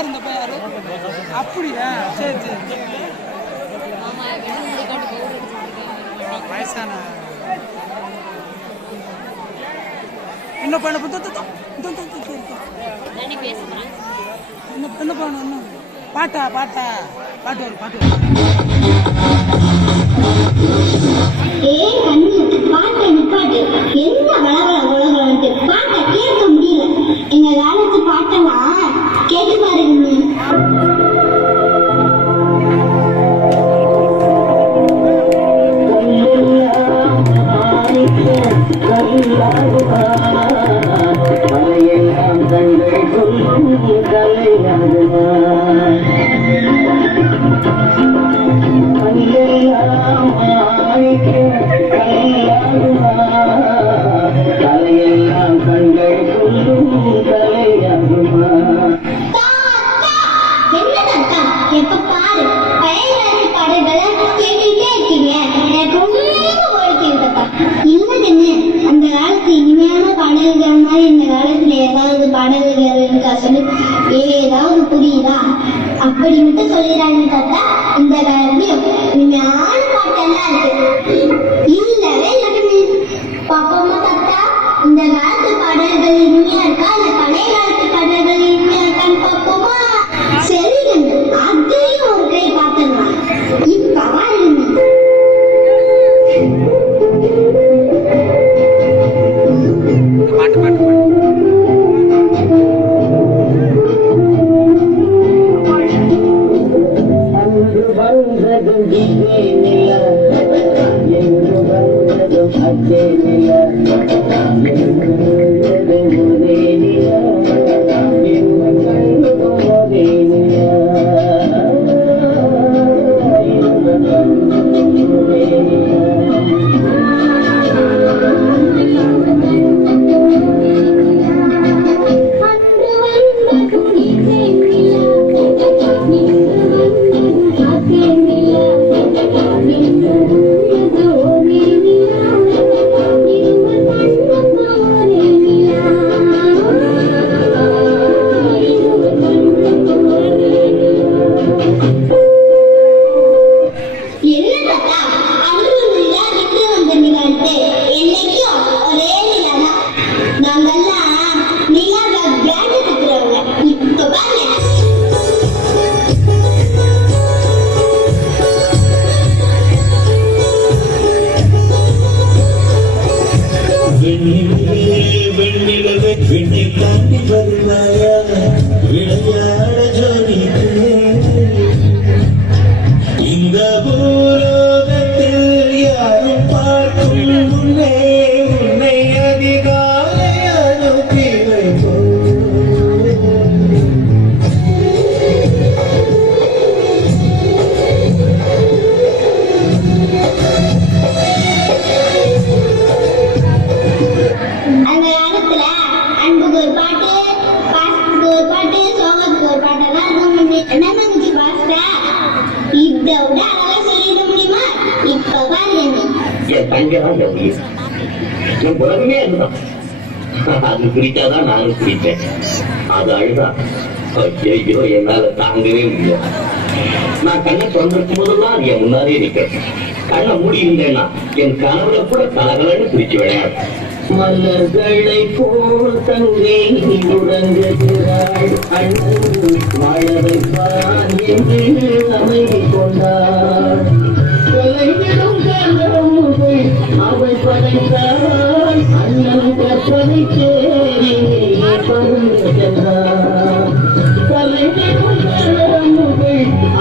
யார் இந்த பையன் யாரு? அப்படியா? சரி சரி. வயசான என்ன பண்ண என்ன பண்ணணும்? பாட்டா பாட்டா பாட்டு வரும் பாட்டு வரும். என்ன வளவள பாட்டை கேட்க முடியல. எங்க காலத்து பாட்டெல்லாம் கேட்டு பாருங்க. எப்ப பாரு பழைய பாடல்களை கேட்டுட்டே இருக்கீங்க. எனக்கு ரொம்ப போயிடுச்சுப்பா. இல்லைன்னு அந்த காலத்து இனிமையான பாடல்கள் மாதிரி இந்த காலத்துல ஏதாவது பாடல்கள் இருக்கா சொல்லு. ஏதாவது புரியுதா? அப்படி மட்டும் சொல்லிடாங்க தாத்தா. இந்த காலத்துலயும் இனிமையான பாட்டெல்லாம் இருக்கு. இல்லவே இல்லைன்னு பாப்போமா தாத்தா? இந்த காலத்து பாடல்கள் இனிமையா இருக்கா இல்ல பழைய காலத்து பாடல்கள் இனிமையா இருக்கான்னு பாப்போமா? சரி, அதையும் ஒரு கை பார்த்துடலாம். இப்ப பாருங்க. பாட்டு பாட்டு உலகமே அதுதான். அது பிரிச்சாதான் நானும் பிரிப்பேன். அது அழுதா ஐயோ என்னால தாங்கவே முடியாது. நான் கண்ணை திறந்திருக்கும் போதெல்லாம் அது என் முன்னாலே நிற்கிறேன். கண்ணை மூடி இருந்தேன்னா என் கனவுல கூட கலகலன்னு பிரிச்சு விளையாடு. மலர்களை போல் தங்கை உறங்குகிறாள், அண்ணன் வாழ வைப்பான் என்று அமைதி கொண்டாள். அவள் படைத்தாள், அண்ணன் கற்பனை தேடி பருந்தாள்.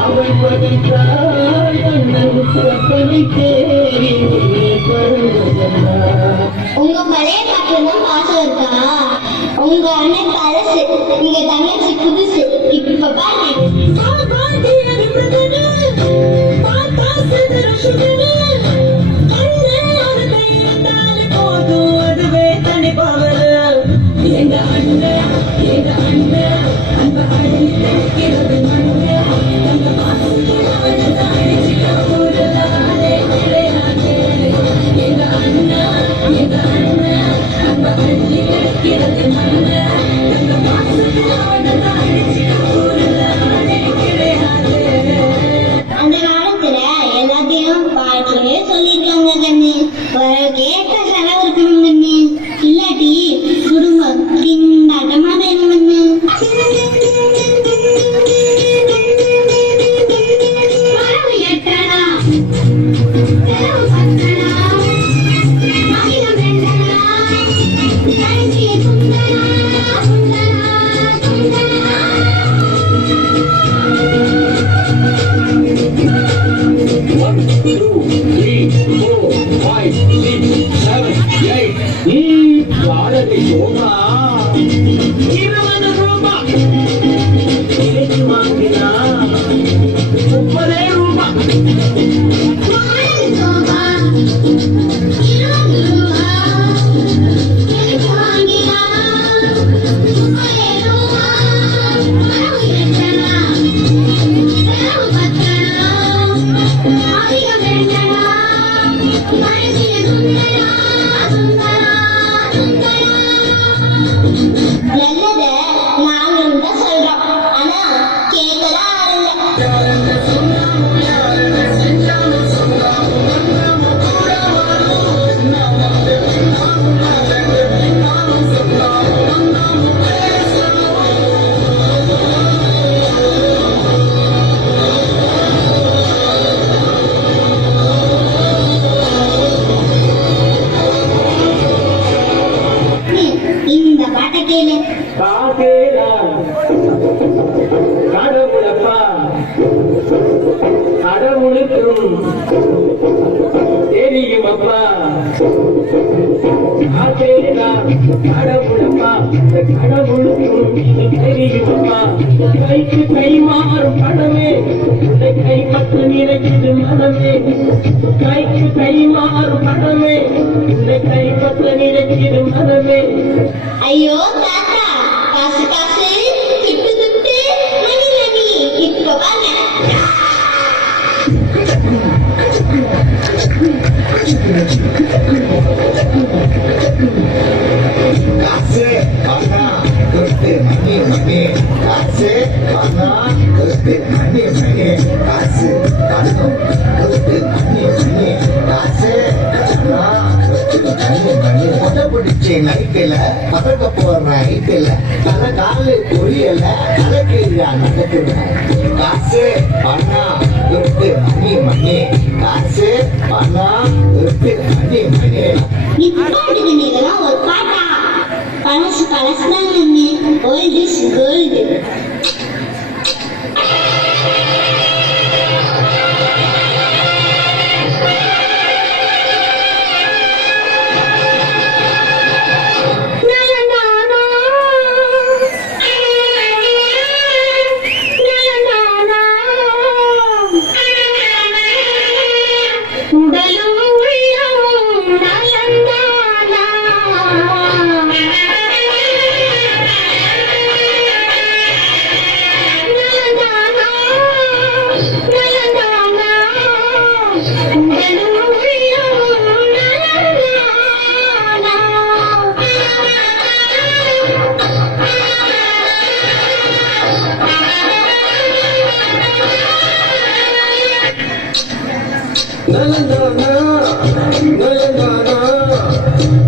அவள் படைத்தாள், அண்ணன் கற்பனை தேடி பருந்தாள். உங்க பழைய பாட்டுலாம் பாசம் இருக்கா? உங்க அண்ணன் பழசு, நீங்க தங்கச்சி புதுசு. இப்ப பாருங்க. எங்க சோபா 20 ரூபாய் விலைக்கு வாங்கினா 30 ரூபாய் மாடல் சோபா 20 ரூபா எனக்கு வாங்கினா 30 ரூபா அளவு எட்டனா அளவு பத்தனா அதிகம் வேண்டனா மனசில சுந்தரா சுந்தரா சுந்தரா நல்லத நாங்களும் தான் சொல்றோம் ஆனா கேட்கலாம் இல்ல இந்த பாட்டை கேளு காதேரா கடவுளப்பா கடவுளுக்கும் தெரியுமப்பா காதேரா கடவுளப்பா கடவுளுக்கும் தெரியுமப்பா கைக்கு கை மாறும் படமே உன்னை கைப்பற்ற நினைக்குது மனமே கைக்கு கை மாறும் படமே உன்னை கைப்பற்ற நினைக்குது மனமே ஐயோ தாத்தா காசு காசு துட்டு துட்டு மணி மணி இப்போ வாங்க காசு பணம் துட்டு மணி மணி காசு பணம் துட்டு மணி மணி காசு பணம் துட்டு மணி மணி காசு பணம் துட்டு மணி மணி முத பிடிச்சி நைட்டுல பதக்க போற நைட்டுல தன காலு புரியல நடக்குதா நடக்குறேன் காசு பணம் துட்டு மணி மணி காசு பணம் துட்டு மணி மணி நிப்பாட்டுக்கு இதெல்லாம் ஒரு பாட்டா பழசு பழசுதான் நின்று ஓல்டு இஸ் கோல்டு உடலும் உள்ளமும் நலந்தானா நலந்தானா நலந்தானா உடலும் உள்ளமும் நலந்தானா நலந்தானா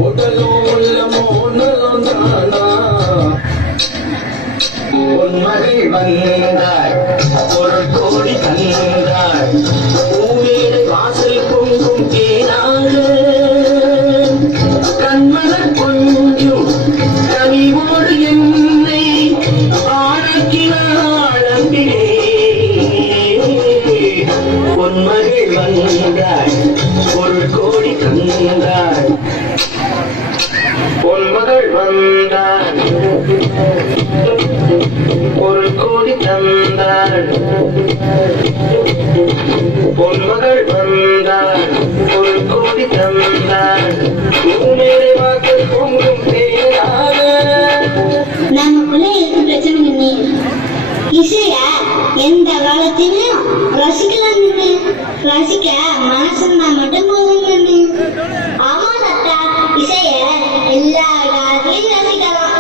உடலோ உள்ளமோ நலந்தானா பொன்மகள் வந்தாய் ஒரு கோடி தந்தாய் பூவேறு வாசல் பொங்கும் தேனாக கண்மலர் கொஞ்சம் கனிவோடு என்னை ஆழக்கினாள் அன்பிலே பொன்மகள் வந்தாய் ஒரு கோடி தந்தாய் பொன்மகள் வந்தாய் ஒரு கோடி தந்தாள் பொன்மகள் வந்தாள் ஒரு கோடி தந்தாள் பூமேரை வாக்கு பொங்கும் தேனாக நமக்குள்ள இருக்கு பிரச்சனை பண்ணி இசைய எந்த காலத்திலும் ரசிக்கலாம் நின்று ரசிக்க மனசுன்னா மட்டும் போதும் நின்று ஆமா சத்தா இசைய எல்லா காலத்திலும் ரசிக்கலாம்